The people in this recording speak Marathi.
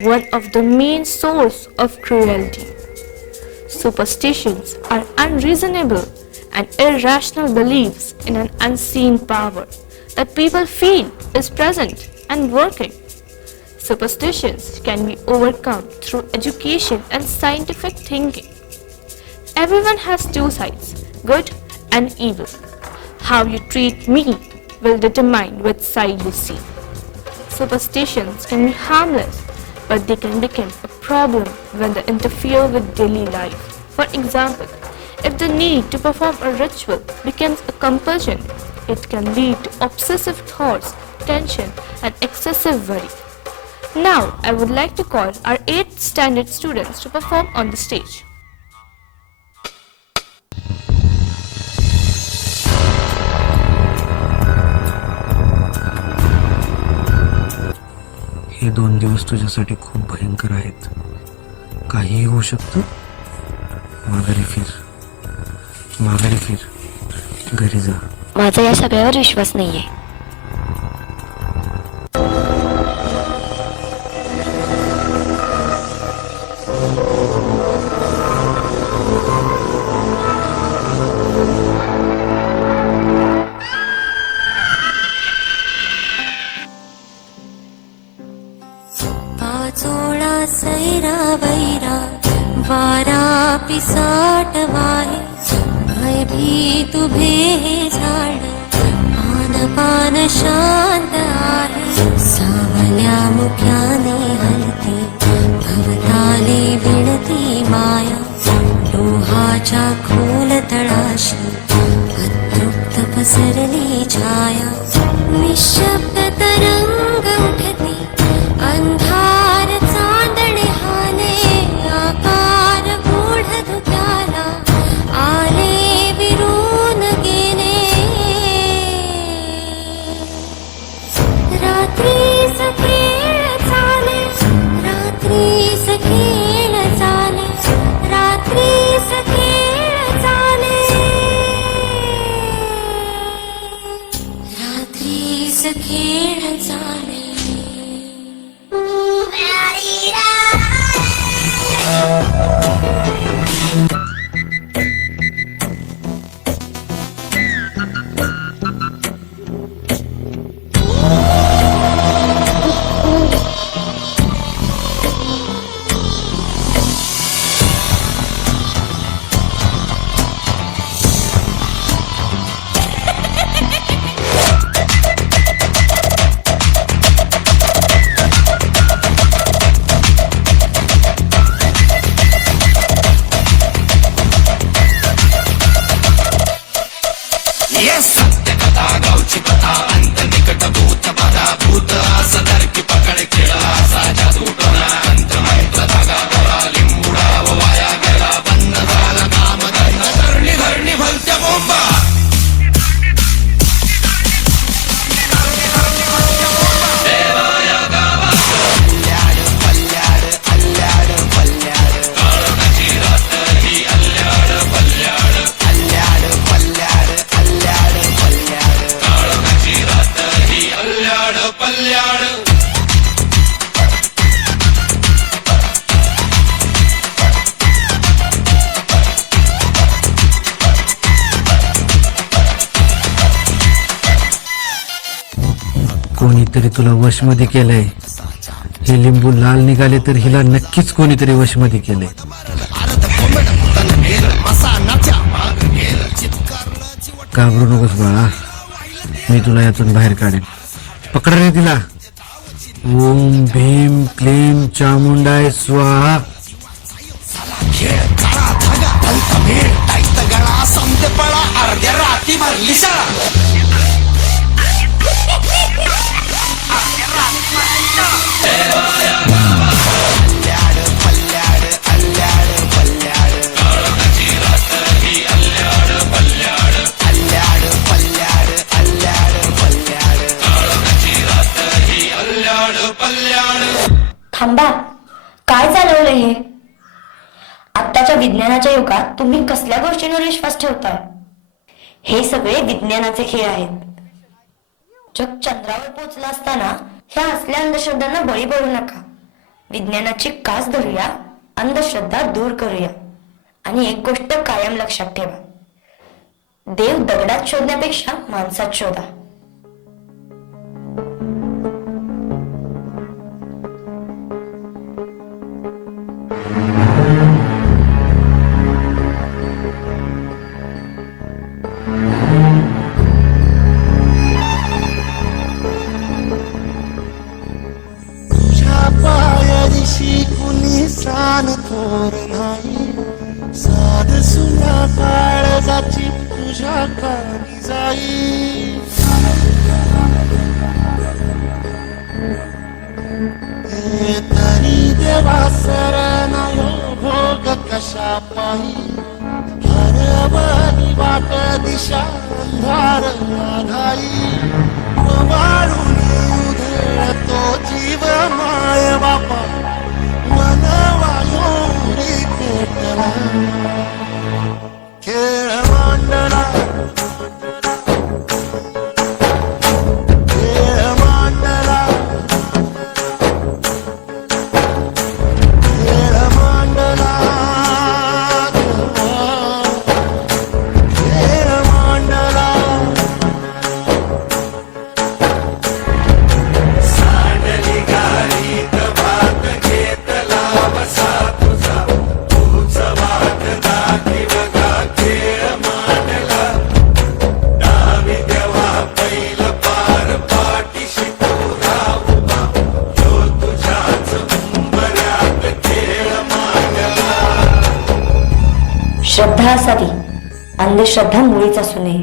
one of the main source of cruelty. Superstitions are unreasonable and irrational beliefs in an unseen power that people feel is present and working. Superstitions can be overcome through education and scientific thinking. Everyone has two sides, good and evil. How you treat me will determine which side you see. Superstitions can be harmless, but they can become a problem when they interfere with daily life. For example, if the need to perform a ritual becomes a compulsion, it can lead to obsessive thoughts, tension, and excessive worry. Now, I would like to call our 8th standard students to perform on the stage. हे 2 दिवस तुझ्यासाठी खूप भयंकर आहेत. काहीही होऊ शकतं. माघारी फिर, घरी जा. माझा या सगळ्यावर विश्वास नाहीये. पाचोळा सैरा वैरा वारा पिसाटवाय भयभीत उभे हे झाड पान शांत आहे. सावल्या मुख्याने हलते भवताले विणती माया. डोहाच्या खोल तळाशी अतृप्त पसरली छाया. निशब्द तरंग उठते अंधार चांदणे हाले. आकार गूढ धुक्याला आले विरून गेले. रात्रीच खेळ चाले, रात्रीच खेळ चाले, रात्रीच खेळ चाले, रात्रीच खेळ चाले. कोणीतरी तुला वशमध्ये केलंय. हे लिंबू लाल निघाले तर हिला नक्कीच कोणीतरी वशमध्ये केलंय. घाबरू नकोस बाळा, मी तुला यातून बाहेर काढेन. पकडा रे तिला. ओम भीम क्लीम चामुंडाय स्वाहा. अर्ध्या राती भरली थांबा, काय चालवलंय हे? आत्ताच्या विज्ञानाच्या युगात तुम्ही कसल्या गोष्टींवर विश्वास ठेवताय? हे सगळे विज्ञानाचे खेळ आहेत. जग चंद्रावर पोहोचला असताना ह्या असल्या अंधश्रद्धांना बळी पडू नका. विज्ञानाची कास धरूया, अंधश्रद्धा दूर करूया. आणि एक गोष्ट कायम लक्षात ठेवा, देव दगडात शोधण्यापेक्षा माणसात शोधा. तुझ्या पायाशी कुणी सान थोर नाही, साध सुना काळजाची तुझ्या कानी जाई. हे तरी देवा सरनायो भोग कशा पायी, हरवली वाट दिशा अंधार आघाई. वाळून उधळतो जीव माय बापा, मनवायो पेटला खेळ मांडला. खेळ मांडला, खेळ मांडला, खेळ मांडला. सांडली गाडीत भात घेतला बसा तुझा, तूच वाट दाखी बघा खेळ मांडला. डावी देवा बैल पार पाठीशी तुरा उभा, यो तुझ्याच उंबऱ्यात खेळ मांडला. श्रद्धा असावी, अंधश्रद्धा मुळीच असू नये.